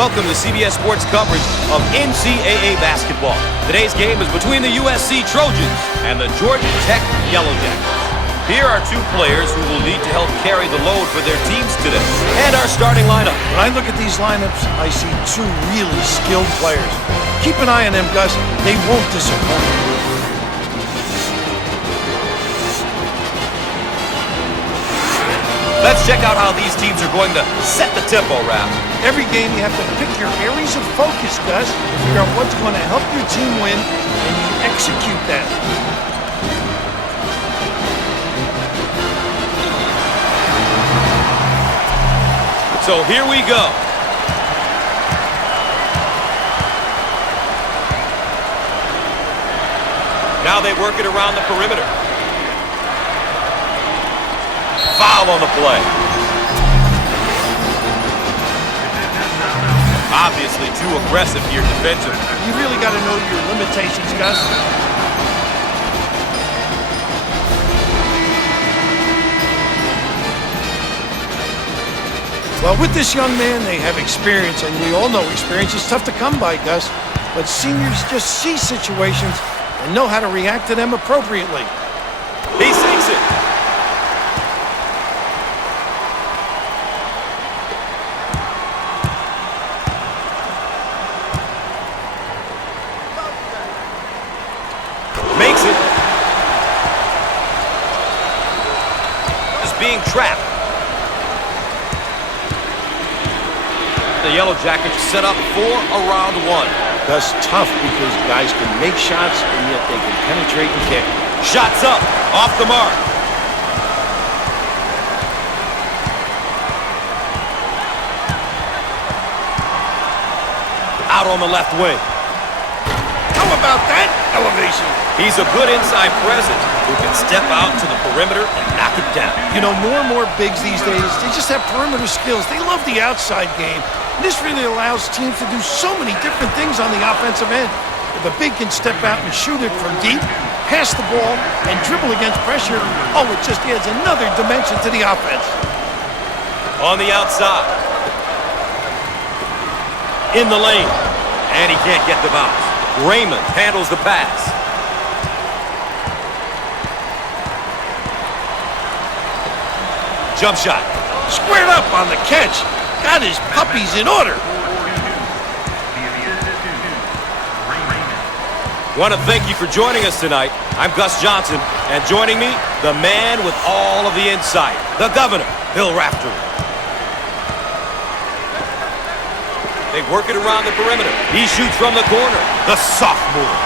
Welcome to CBS Sports coverage of NCAA basketball. Today's game is between the USC Trojans and the Georgia Tech Yellow Jackets. Here are two players who will need to help carry the load for their teams today. And our starting lineup. When I look at these lineups, I see two really skilled players. Keep an eye on them, Gus. They won't disappoint. Let's check out how these teams are going to set the tempo, Rap. Every game you have to pick your areas of focus, Gus, to figure out what's going to help your team win, and you execute that. So here we go. Now they work it around the perimeter. Foul on the play. Obviously too aggressive here defensively. You really got to know your limitations, Gus. Well, with this young man, they have experience, and we all know experience is tough to come by, Gus. But seniors just see situations and know how to react to them appropriately. He sinks it. Makes it. Is being trapped. The Yellow Jackets set up for a round one. That's tough because guys can make shots and yet they can penetrate and kick. Shots up, off the mark. Out on the left wing. How about that elevation? He's a good inside presence who can step out to the perimeter and knock it down. You know, more and more bigs these days, they just have perimeter skills. They love the outside game. And this really allows teams to do so many different things on the offensive end. If a big can step out and shoot it from deep, pass the ball, and dribble against pressure, oh, it just adds another dimension to the offense. On the outside. In the lane. And he can't get the bounce. Raymond handles the pass. Jump shot. Squared up on the catch. Got his puppies in order. Want to thank you for joining us tonight. I'm Gus Johnson, and joining me, the man with all of the insight, the governor, Bill Raftery. They work it around the perimeter. He shoots from the corner. The sophomore.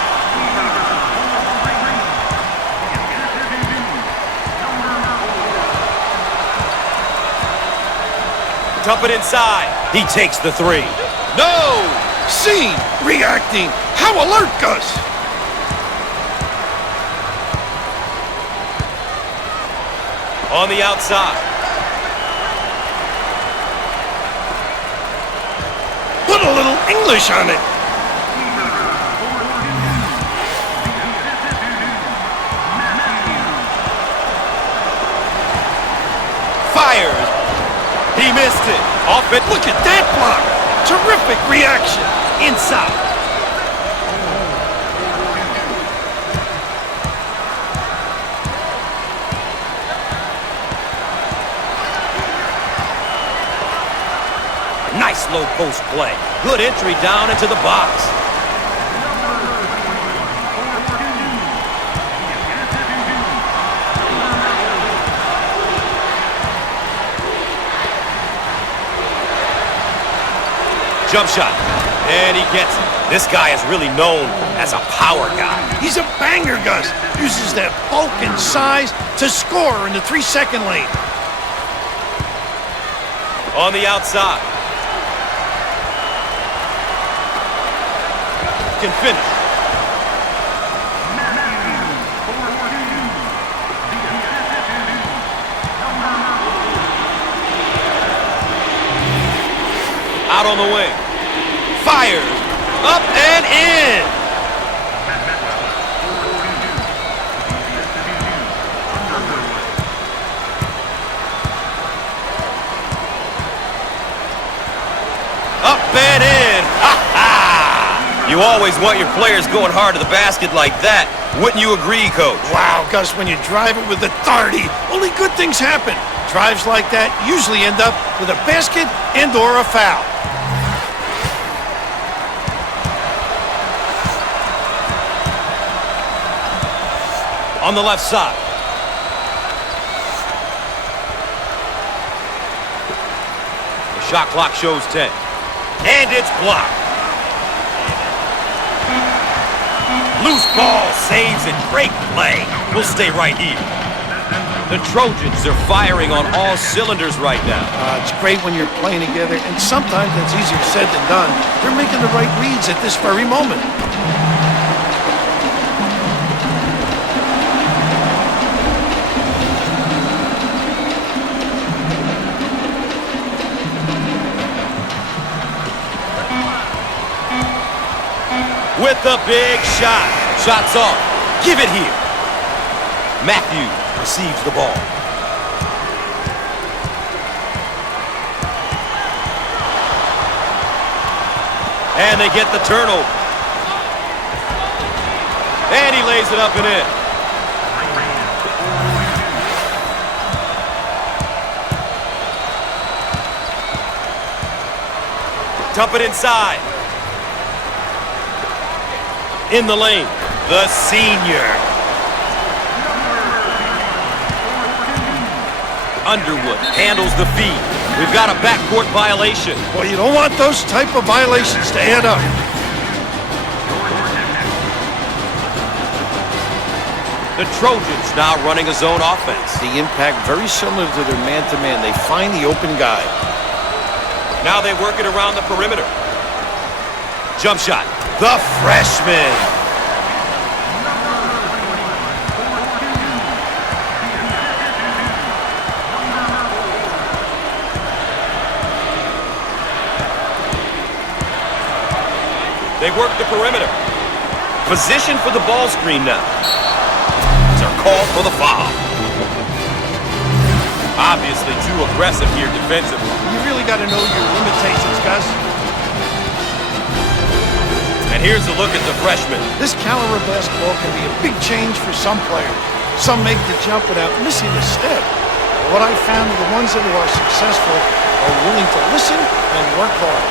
Dump it inside. He takes the three. No! Seen, reacting. How alert, Gus! On the outside. Put a little English on it. Fires. He missed it. Off it. Look at that block. Terrific reaction. Inside. Nice low post play. Good entry down into the box. Jump shot. And he gets it. This guy is really known as a power guy. He's a banger, Gus. Uses that bulk and size to score in the 3-second lane. On the outside. Can finish. Out on the wing. Fires. Up and in. Up and in. Ha ha! You always want your players going hard to the basket like that. Wouldn't you agree, Coach? Wow, Gus, when you drive it with authority, only good things happen. Drives like that usually end up with a basket and/or a foul. On the left side. The shot clock shows 10. And it's blocked. Loose ball, saves it. Great play. We'll stay right here. The Trojans are firing on all cylinders right now. It's great when you're playing together, and sometimes that's easier said than done. They're making the right reads at this very moment. With the big shot. Shots off. Give it here. Matthews receives the ball. And they get the turnover. And he lays it up and in. Dump it inside. In the lane, the senior. Underwood handles the feed. We've got a backcourt violation. Well, you don't want those type of violations to add up. The Trojans now running a zone offense. The impact very similar to their man-to-man. They find the open guy. Now they work it around the perimeter. Jump shot. The freshman. They work the perimeter. Position for the ball screen now. They're called for the foul. Obviously too aggressive here defensively. You really got to know your limitations, Gus. And here's a look at the freshman. This caliber of basketball can be a big change for some players. Some make the jump without missing a step. But what I found are the ones that are successful are willing to listen and work hard.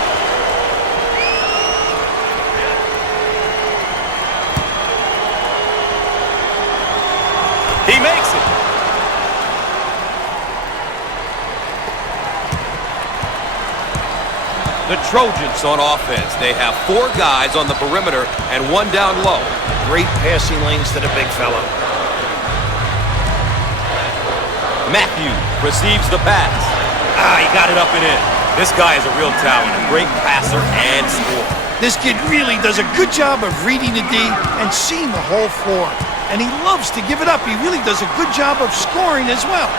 He makes it. The Trojans on offense. They have 4 guys on the perimeter and 1 down low. Great passing lanes to the big fella. Matthews receives the pass. He got it up and in. This guy is a real talent, a great passer and scorer. This kid really does a good job of reading the D and seeing the whole floor. And he loves to give it up. He really does a good job of scoring as well.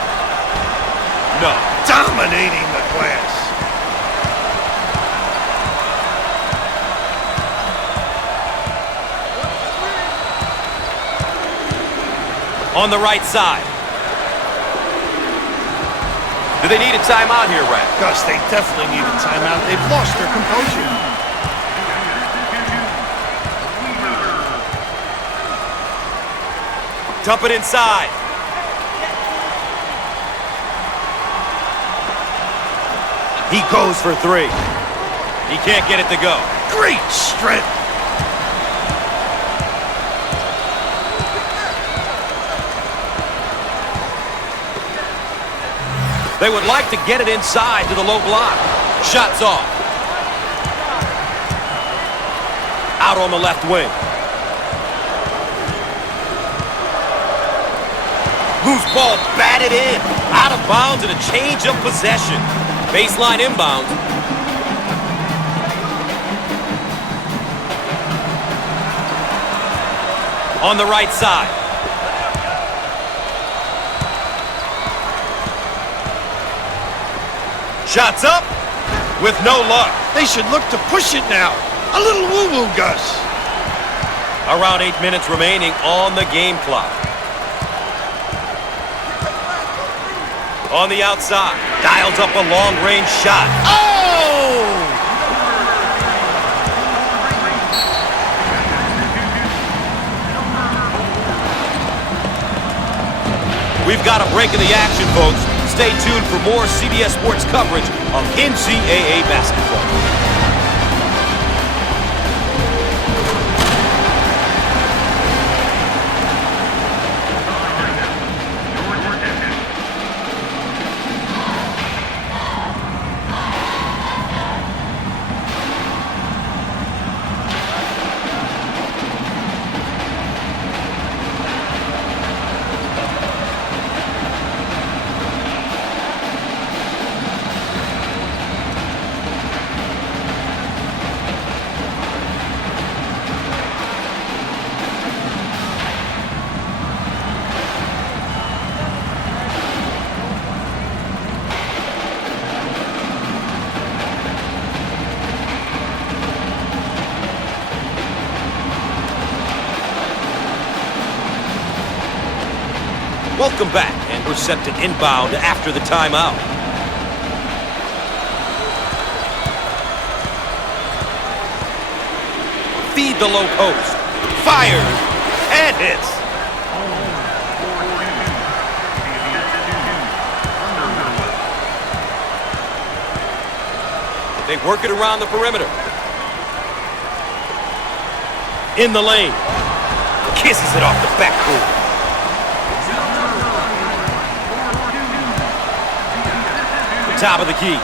No. Dominating the glass. On the right side. Do they need a timeout here, Rat? Gus, they definitely need a timeout. They've lost their composure. Dump it inside. He goes for 3. He can't get it to go. Great strength. They would like to get it inside to the low block. Shots off. Out on the left wing. Loose ball batted in. Out of bounds and a change of possession. Baseline inbound. On the right side. Shots up with no luck. They should look to push it now. A little woo-woo, Gus. Around 8 minutes remaining on the game clock. On the outside, dials up a long-range shot. Oh! We've got a break in the action, folks. Stay tuned for more CBS Sports coverage of NCAA basketball. Welcome back, and we're set to inbound after the timeout. Feed the low post. Fires and hits. They work it around the perimeter. In the lane. Kisses it off the backboard. Top of the key.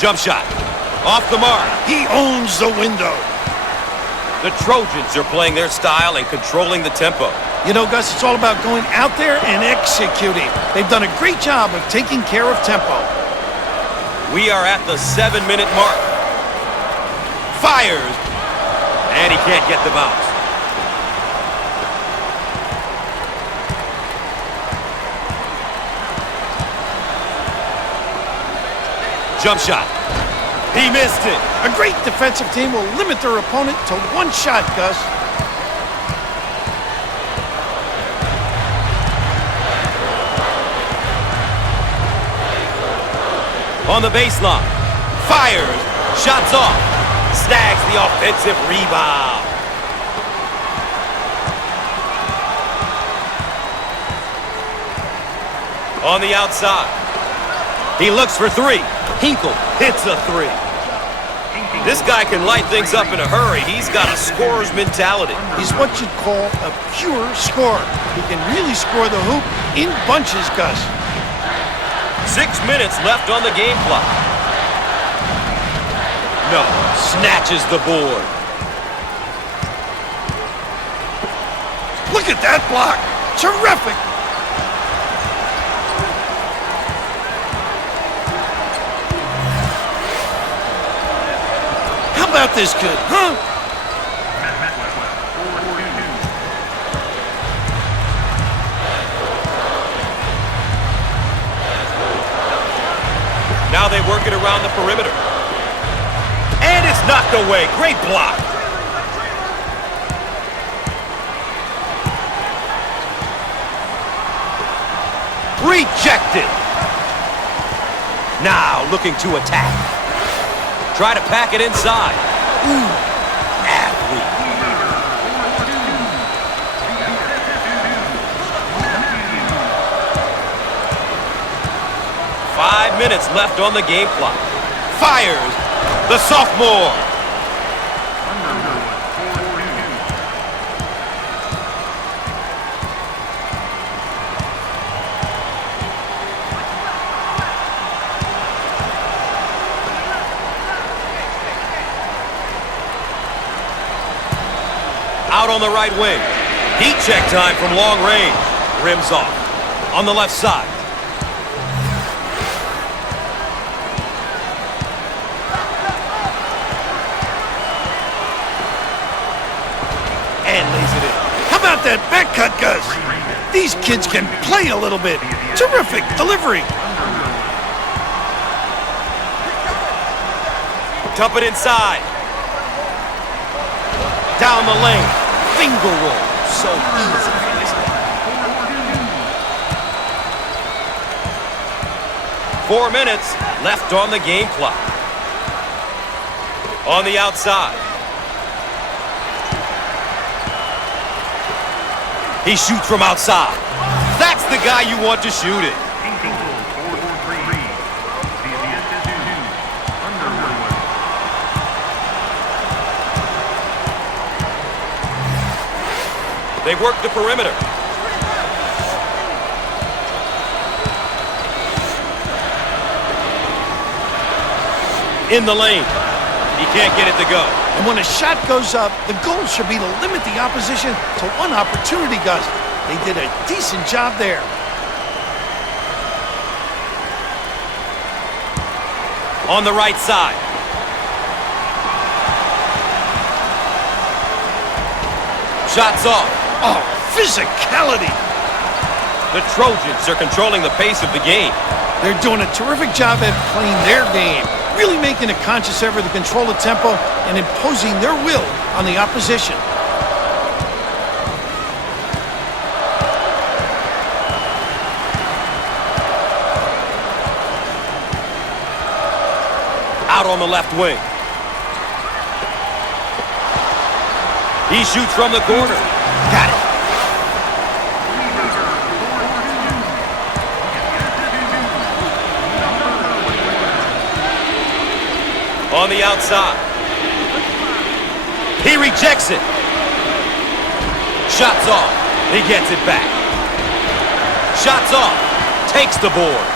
Jump shot. Off the mark. He owns the window. The Trojans are playing their style and controlling the tempo. You know, Gus, it's all about going out there and executing. They've done a great job of taking care of tempo. We are at the 7-minute mark. Fires. And he can't get the bounce. Jump shot. He missed it. A great defensive team will limit their opponent to one shot, Gus. On the baseline. Fires. Shots off. Snags the offensive rebound. On the outside. He looks for three. Hinkle hits a three. This guy can light things up in a hurry. He's got a scorer's mentality. He's what you'd call a pure scorer. He can really score the hoop in bunches, Gus. 6 minutes left on the game clock. No, snatches the board. Look at that block. Terrific. How about this kid, huh? Now they work it around the perimeter. And it's knocked away. Great block. Rejected. Now looking to attack. Try to pack it inside. Ooh, athlete. Five minutes left on the game clock. Fires the sophomore. Out on the right wing. Heat check time from long range. Rims off. On the left side. And lays it in. How about that back cut, Gus? These kids can play a little bit. Terrific delivery. Dump it inside. Down the lane. Finger roll. So easy for this guy. 4 minutes left on the game clock. On the outside. He shoots from outside. That's the guy you want to shoot it. They work the perimeter. In the lane. He can't get it to go. And when a shot goes up, the goal should be to limit the opposition to one opportunity, Gus. They did a decent job there. On the right side. Shots off. Oh, physicality. The Trojans are controlling the pace of the game. They're doing a terrific job at playing their game, really making a conscious effort to control the tempo and imposing their will on the opposition. Out on the left wing. He shoots from the corner. Got it. On the outside. He rejects it. Shots off. He gets it back. Shots off. Takes the board.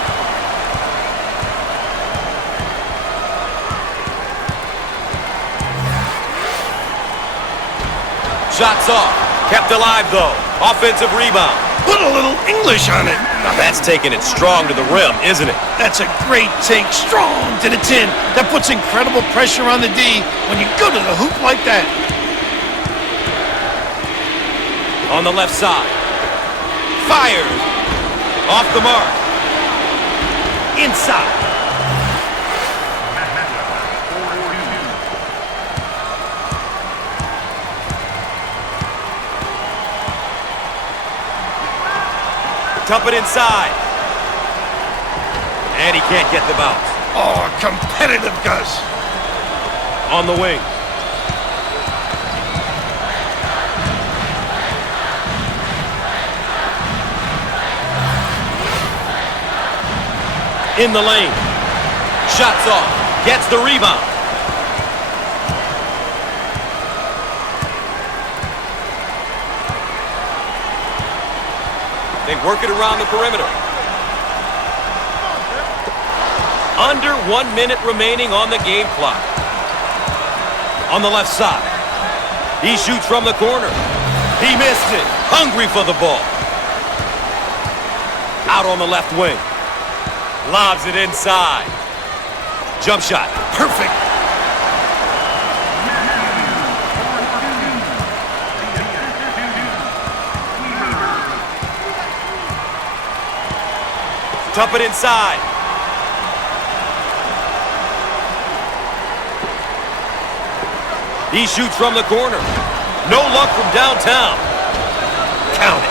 Shots off. Kept alive, though. Offensive rebound. Put a little English on it. Now that's taking it strong to the rim, isn't it? That's a great take, strong to the tin. That puts incredible pressure on the D when you go to the hoop like that. On the left side. Fires. Off the mark. Inside. Dump it inside. And he can't get the bounce. Oh, competitive, Gus. On the wing. In the lane. Shots off. Gets the rebound. They work it around the perimeter. Under 1 minute remaining on the game clock. On the left side. He shoots from the corner. He missed it. Hungry for the ball. Out on the left wing. Lobs it inside. Jump shot. Perfect. Dump it inside. He shoots from the corner. No luck from downtown. Count it.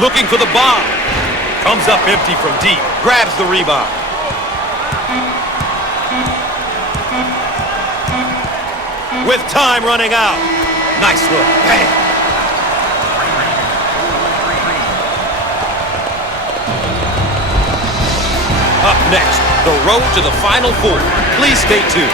Looking for the bomb. Comes up empty from deep. Grabs the rebound. With time running out. Nice look. Bang. Up next, the road to the Final Four. Please stay tuned.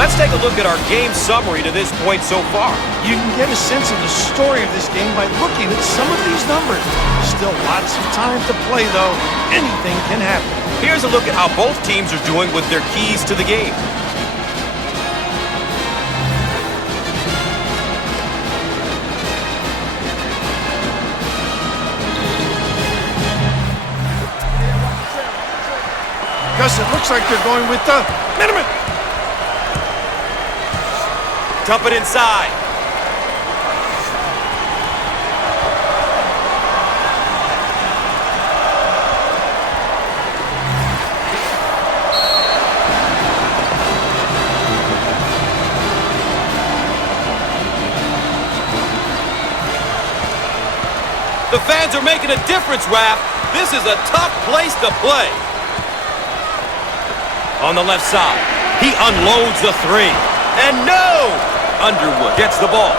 Let's take a look at our game summary to this point so far. You can get a sense of the story of this game by looking at some of these numbers. Still lots of time to play, though. Anything can happen. Here's a look at how both teams are doing with their keys to the game. Gus, it looks like they're going with the minimum. Dump it inside. The fans are making a difference, Raph. This is a tough place to play. On the left side, he unloads the three. And no! Underwood gets the ball.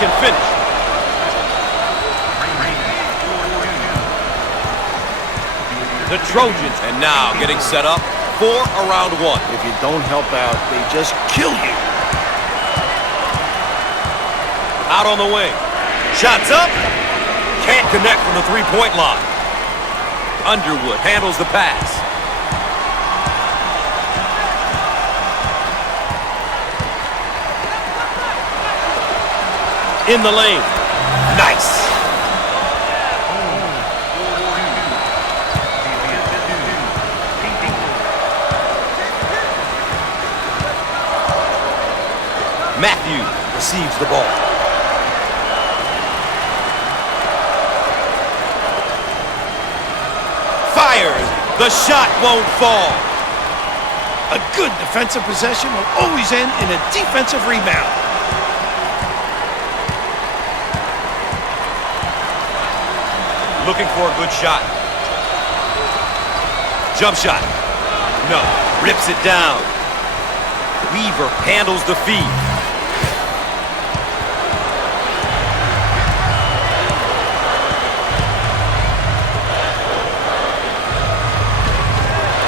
Can finish. The Trojans, and now getting set up for a round one. If you don't help out, they just kill you. Out on the wing. Shots up. Can't connect from the three-point line. Underwood handles the pass. In the lane. Nice. Matthews receives the ball. Fires. The shot won't fall. A good defensive possession will always end in a defensive rebound. Looking for a good shot. Jump shot. No. Rips it down. Weaver handles the feed.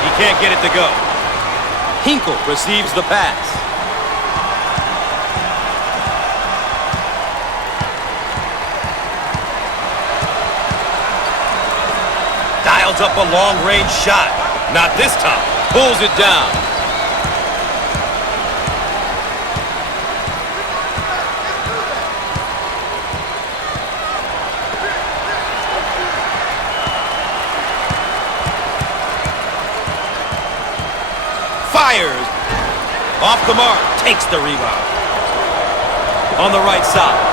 He can't get it to go. Hinkle receives the pass. Dials up a long-range shot. Not this time. Pulls it down. Fires. Off the mark. Takes the rebound. On the right side.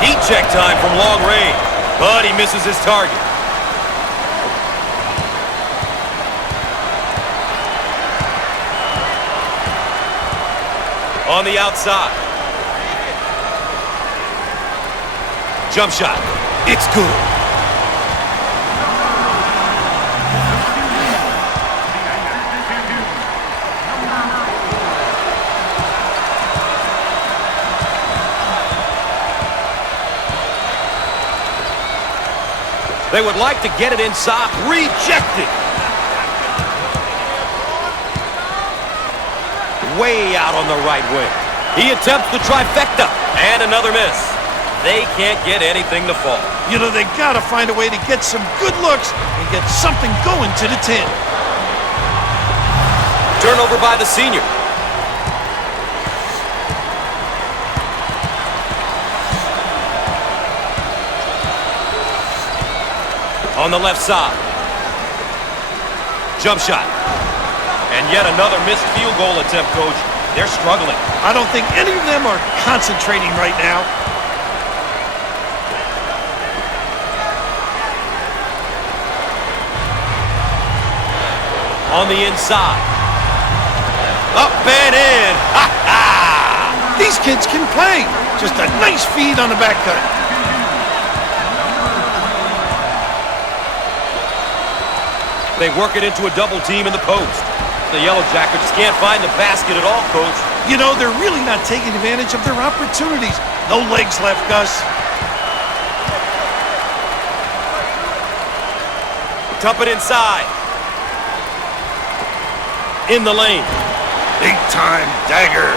Heat check time from long range, but he misses his target. On the outside. Jump shot. It's good. They would like to get it inside. Rejected. Way out on the right wing. He attempts the trifecta. And another miss. They can't get anything to fall. You know, they got to find a way to get some good looks and get something going to the 10. Turnover by the senior. On the left side. Jump shot. And yet another missed field goal attempt, Coach. They're struggling. I don't think any of them are concentrating right now. On the inside. Up and in. Ha ha! These kids can play. Just a nice feed on the back cut. They work it into a double team in the post. The Yellow Jackets can't find the basket at all, Coach. You know, they're really not taking advantage of their opportunities. No legs left, Gus. Dump it inside. In the lane. Big time dagger.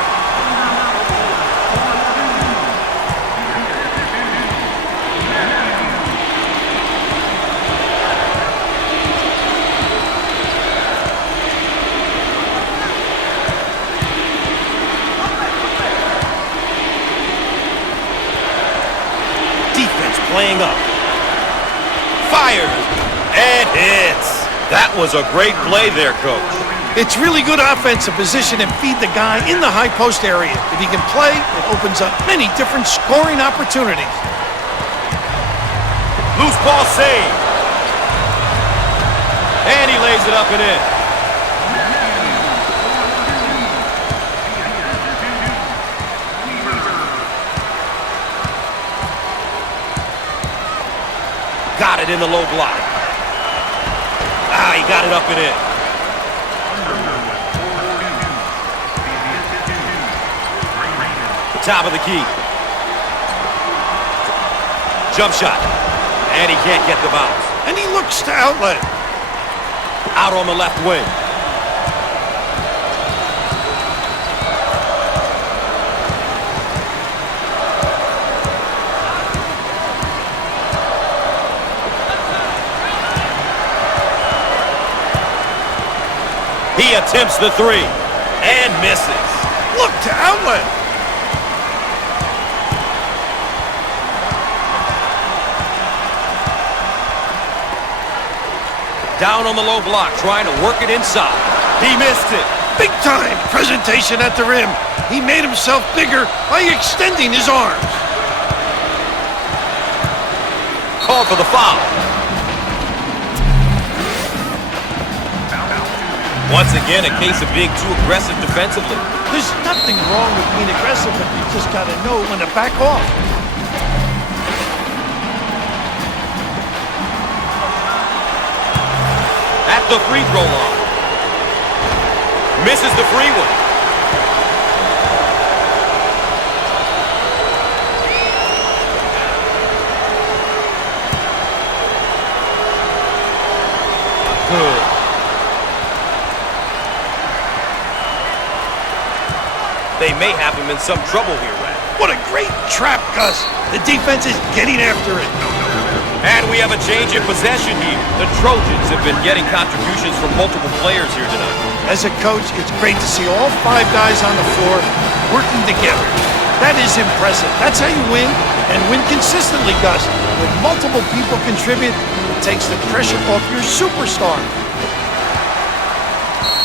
Defense playing up. Fires and hits. That was a great play there, Coach. It's really good offensive position and feed the guy in the high post area. If he can play, it opens up many different scoring opportunities. Loose ball save. And he lays it up and in. Got it in the low block. He got it up and in. Top of the key. Jump shot. And he can't get the bounce. And he looks to outlet. Out on the left wing. He attempts the three and misses. Look to outlet. Down on the low block, trying to work it inside. He missed it. Big time presentation at the rim. He made himself bigger by extending his arms. Called for the foul. Once again, a case of being too aggressive defensively. There's nothing wrong with being aggressive, but you just got to know when to back off. At the free throw line. Misses the free one. Good. They may have him in some trouble here, Red. What a great trap, Gus. The defense is getting after it. And we have a change in possession here. The Trojans have been getting contributions from multiple players here tonight. As a coach, it's great to see all 5 guys on the floor working together. That is impressive. That's how you win, and win consistently, Gus. When multiple people contribute, it takes the pressure off your superstar.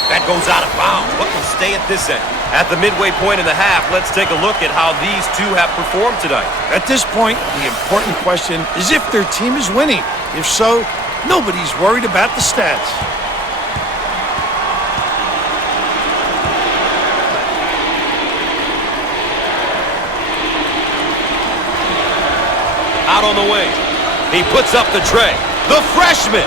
That goes out of bounds, but will stay at this end. At the midway point in the half, let's take a look at how these two have performed tonight. At this point, the important question is if their team is winning. If so, nobody's worried about the stats. Out on the wing. He puts up the tray. The freshman.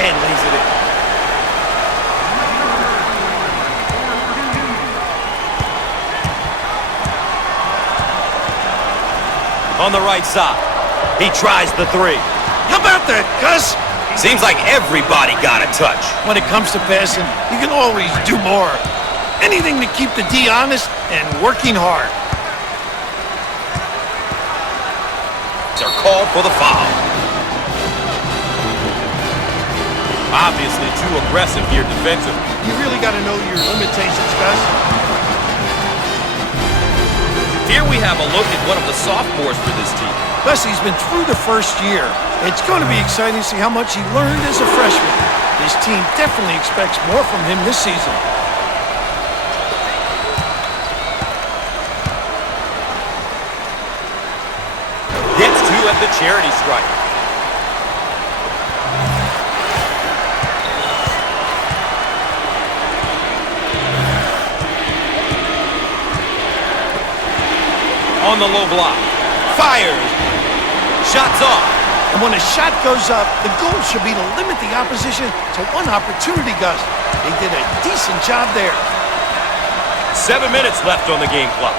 And lays it in. On the right side. He tries the three. How about that, Gus? Seems like everybody got a touch. When it comes to passing, you can always do more. Anything to keep the D honest and working hard. They're called for the foul. Obviously too aggressive here defensively. You really got to know your limitations, Gus. Here we have a look at one of the sophomores for this team. Gus, he's been through the first year. It's going to be exciting to see how much he learned as a freshman. This team definitely expects more from him this season. Gets two at the charity stripe. On the low block. Fires. Shots off. And when a shot goes up, the goal should be to limit the opposition to one opportunity, Gus. They did a decent job there. 7 minutes left on the game clock.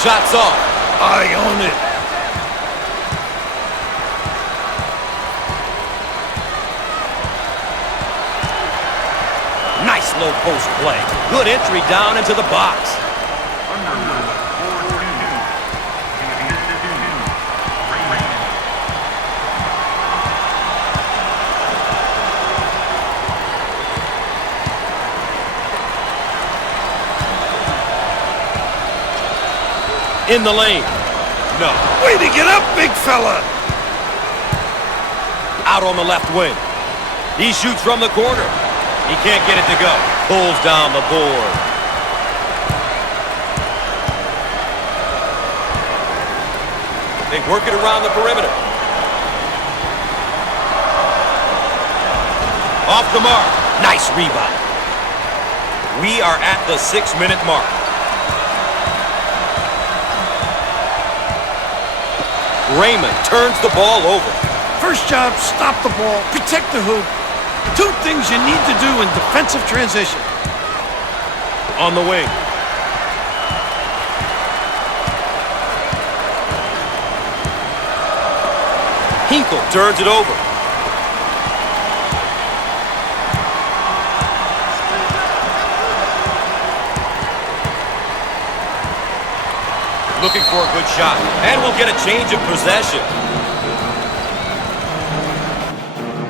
Shots off. I own it. Nice low post play. Good entry down into the box. In the lane. No. Way to get up, big fella. Out on the left wing. He shoots from the corner. He can't get it to go. Pulls down the board. They work it around the perimeter. Off the mark. Nice rebound. We are at the 6-minute mark. Raymond turns the ball over. First job, stop the ball, protect the hoop. Two things you need to do in defensive transition. On the wing. Hinkle turns it over. Looking for a good shot. And we'll get a change of possession.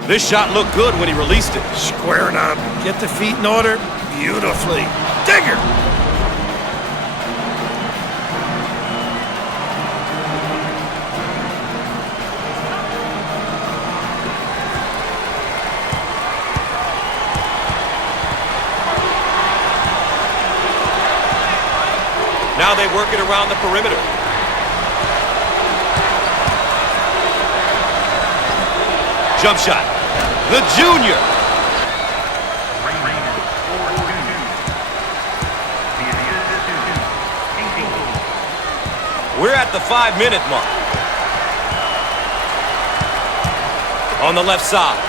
This shot looked good when he released it. Squaring up, get the feet in order. Beautifully. Digger! Now they work it around the perimeter. Jump shot. The junior. We're at the 5-minute mark. On the left side.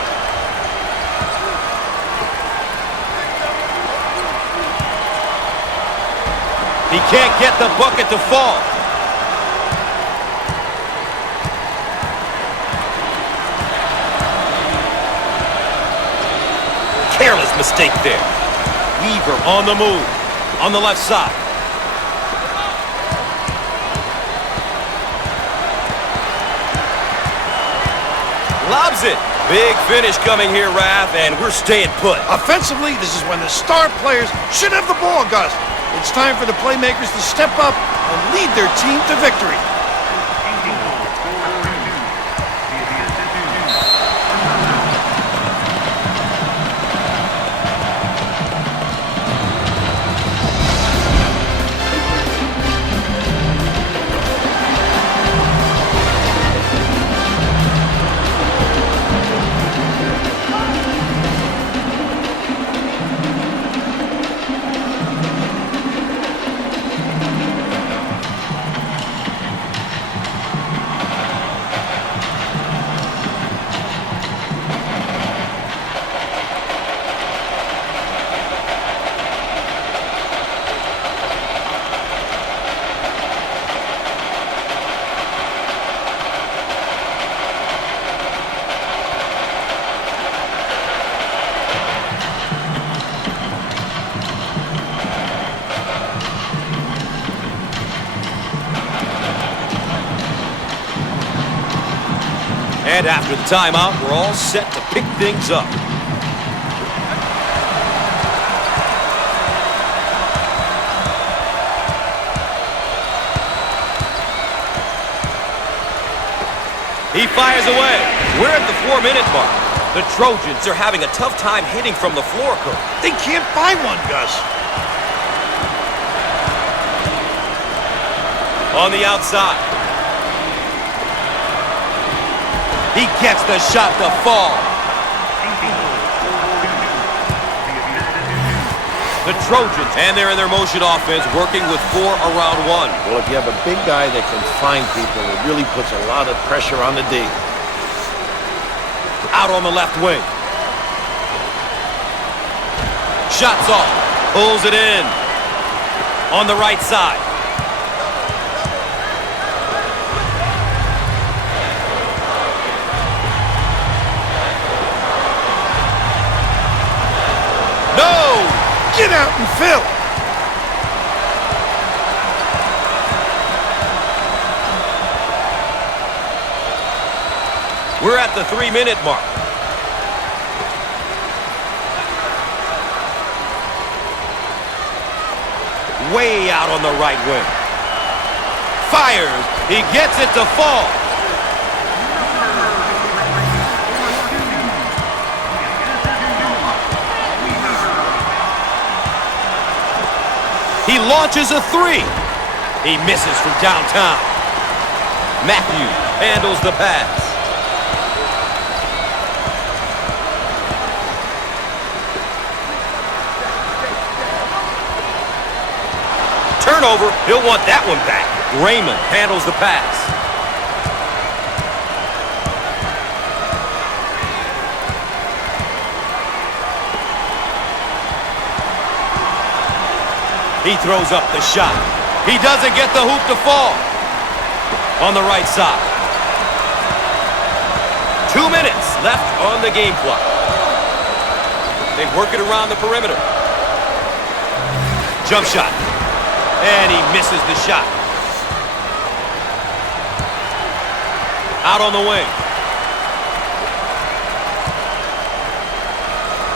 He can't get the bucket to fall. Careless mistake there. Weaver on the move. On the left side. Lobs it. Big finish coming here, Raph, and we're staying put. Offensively, this is when the star players should have the ball, Gus. It's time for the playmakers to step up and lead their team to victory. And after the timeout, we're all set to pick things up. He fires away. We're at the 4-minute mark. The Trojans are having a tough time hitting from the floor, Coach. They can't buy one, Gus. On the outside. He gets the shot to fall. The Trojans, and they're in their motion offense, working with 4 around 1. Well, if you have a big guy that can find people, it really puts a lot of pressure on the D. Out on the left wing. Shots off. Pulls it in. On the right side. Get out and fill. We're at the 3-minute mark. Way out on the right wing. Fires. He gets it to fall. He launches a three. He misses from downtown. Matthew handles the pass. Turnover. He'll want that one back. Raymond handles the pass. He throws up the shot. He doesn't get the hoop to fall. On the right side. 2 minutes left on the game clock. They work it around the perimeter. Jump shot. And he misses the shot. Out on the wing.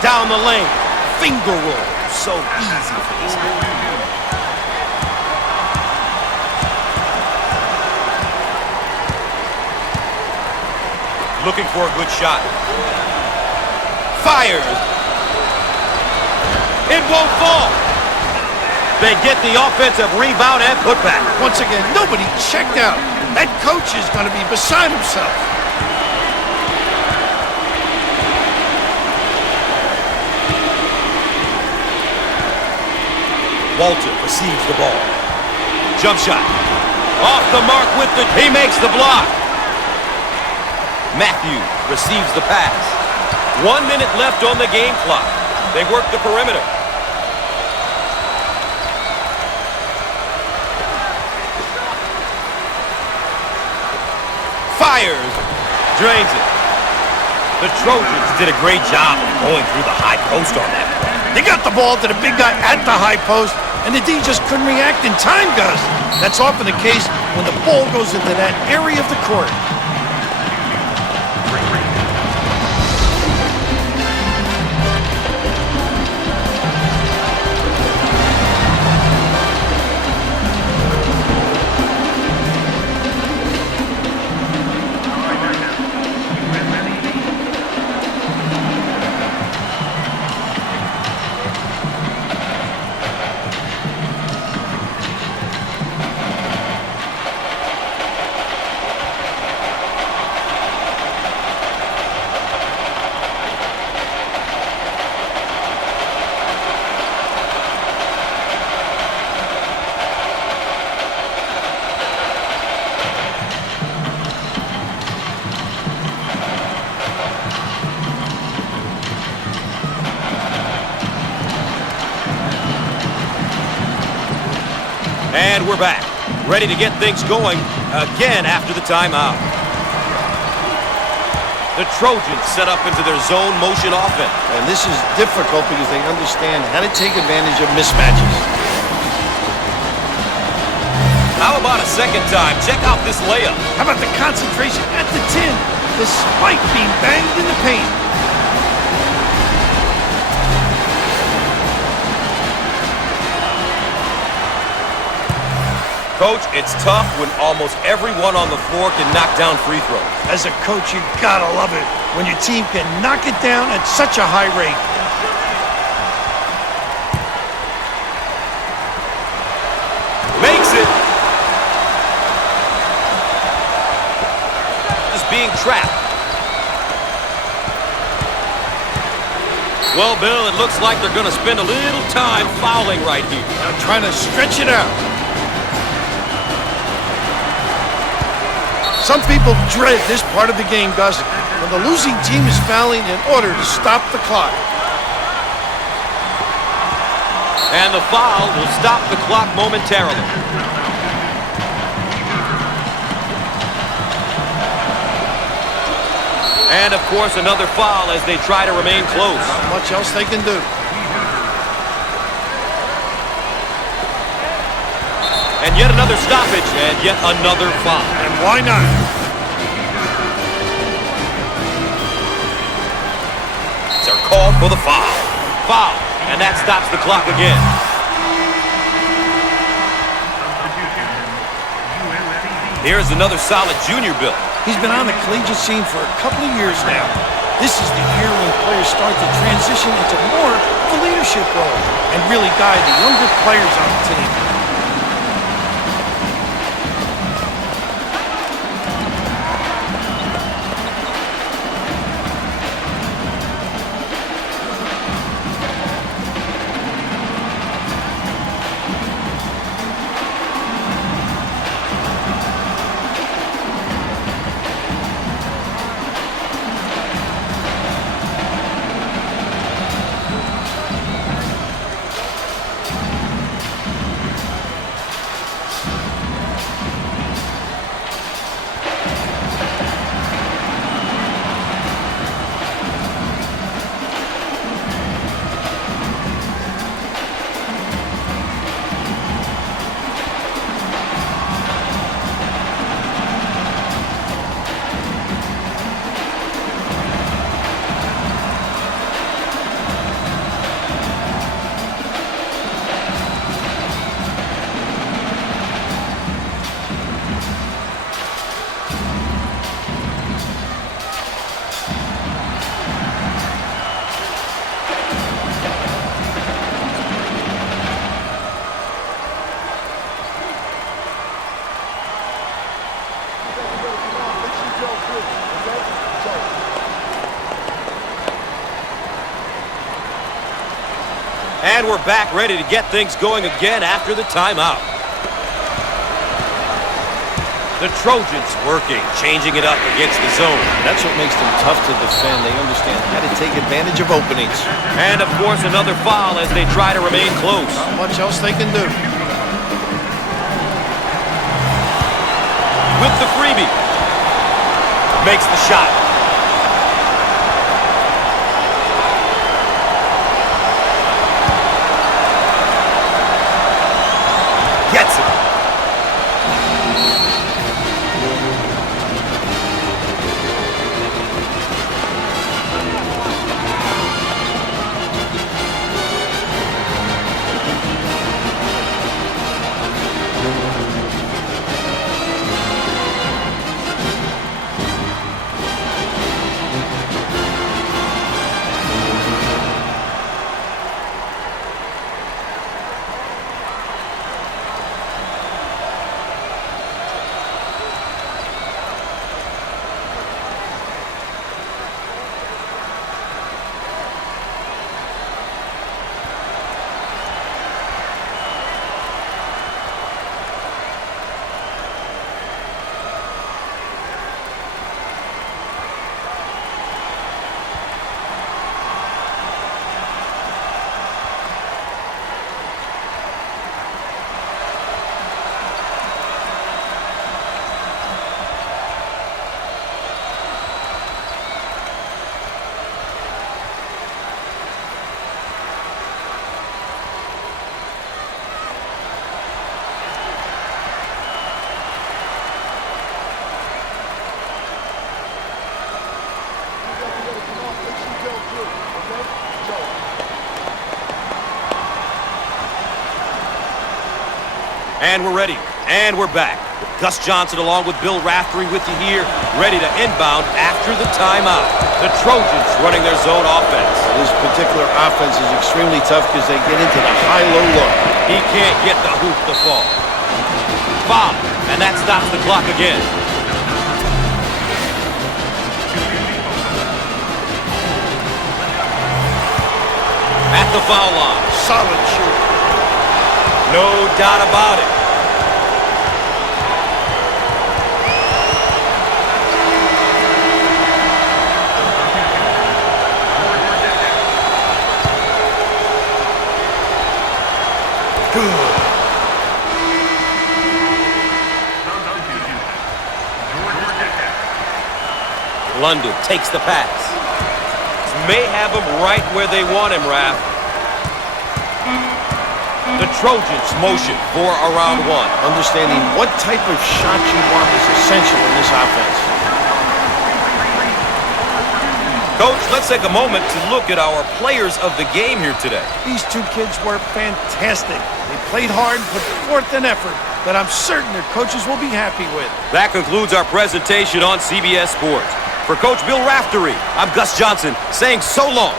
Down the lane. Finger roll. So easy for this guy. Looking for a good shot. Fires. It won't fall. They get the offensive rebound and putback. Once again, nobody checked out. That coach is going to be beside himself. Walter receives the ball. Jump shot. Off the mark with the... He makes the block. Matthew receives the pass. 1 minute left on the game clock. They work the perimeter. Fires. Drains it. The Trojans did a great job of going through the high post on that play. They got the ball to the big guy at the high post, and the D just couldn't react in time, Gus. That's often the case when the ball goes into that area of the court. And we're back, ready to get things going again after the timeout. The Trojans set up into their zone motion offense. And this is difficult because they understand how to take advantage of mismatches. How about a second time? Check out this layup. How about the concentration at the 10, despite being banged in the paint? Coach, it's tough when almost everyone on the floor can knock down free throws. As a coach, you gotta love it when your team can knock it down at such a high rate. Makes it. Just being trapped. Well, Bill, it looks like they're going to spend a little time fouling right here. Now trying to stretch it out. Some people dread this part of the game, Gus, when the losing team is fouling in order to stop the clock. And the foul will stop the clock momentarily. And, of course, another foul as they try to remain close. Not much else they can do. And yet another stoppage, and yet another foul. And why not? They're called for the foul. Foul, and that stops the clock again. Here's another solid junior build. He's been on the collegiate scene for a couple of years now. This is the year when players start to transition into more of a leadership role and really guide the younger players on the team. And we're back ready to get things going again after the timeout. The Trojans working, changing it up against the zone. That's what makes them tough to defend. They understand how to take advantage of openings. And, of course, another foul as they try to remain close. Not much else they can do. With the freebie. Makes the shot. Gets it. And we're ready. And we're back. Gus Johnson along with Bill Raftery with you here, ready to inbound after the timeout. The Trojans running their zone offense. This particular offense is extremely tough because they get into the high-low look. He can't get the hoop to fall. Foul, and that stops the clock again. At the foul line. Solid shoot. No doubt about it. Good. London takes the pass. May have him right where they want him, Raph. The Trojans motion for a round one. Understanding what type of shot you want is essential in this offense. Coach, let's take a moment to look at our players of the game here today. These two kids were fantastic. They played hard, put forth an effort, that I'm certain their coaches will be happy with. That concludes our presentation on CBS Sports. For Coach Bill Raftery, I'm Gus Johnson saying so long.